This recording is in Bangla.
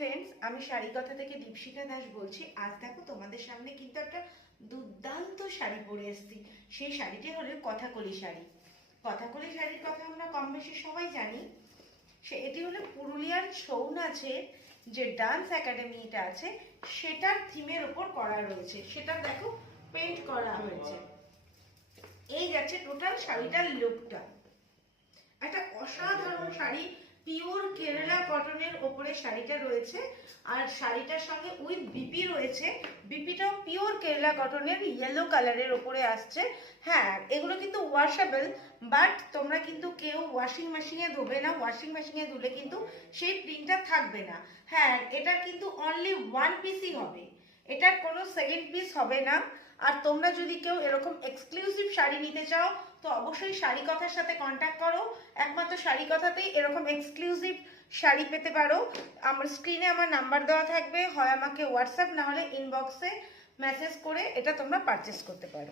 ফ্রেন্ডস, আমি শাড়ি কথা থেকে দীপশিকা দাস বলছি। আজ দেখো তোমাদের সামনে কিন্তু একটা দুর্দান্ত শাড়ি পরে এসেছি। সেই শাড়িটি হলো কথাকলি শাড়ি। কথাকলি শাড়ির কথা আমরা কম বেশি সবাই জানি। এটি হলো পুরুলিয়ার ছৌ নাচের যে ডান্স একাডেমিটা আছে সেটার থিমের ওপর করা রয়েছে। সেটা দেখো পেন্ট করা হয়েছে। এই যাচ্ছে টোটাল শাড়িটার লুকটা। একটা অসাধারণ শাড়ি, পিওর কেরালা কটনের ওপরে শাড়িটা রয়েছে। আর শাড়িটার সঙ্গে উইথ বিপি রয়েছে। বিপিটাও পিওর কেরালা কটনের ইয়েলো কালারের ওপরে আসছে। হ্যাঁ, এগুলো কিন্তু ওয়াশেবল, বাট তোমরা কিন্তু কেউ ওয়াশিং মেশিনে ধোবে না। ওয়াশিং মেশিনে ধুলে কিন্তু সেই প্রিন্টটা থাকবে না। হ্যাঁ, এটা কিন্তু অনলি ওয়ান পিসই হবে, এটার কোনো সেকেন্ড পিস হবে না। আর তোমরা যদি কেউ এরকম এক্সক্লুসিভ শাড়ি নিতে চাও তো অবশ্যই শাড়ি কথার সাথে কন্ট্যাক্ট করো। একমাত্র শাড়ি কথাতেই এরকম এক্সক্লুসিভ শাড়ি পেতে পারো। আমার স্ক্রিনে আমার নাম্বার দেওয়া থাকবে, হয় আমাকে হোয়াটসঅ্যাপ না হলে ইনবক্সে মেসেজ করে এটা তোমরা পারচেস করতে পারো।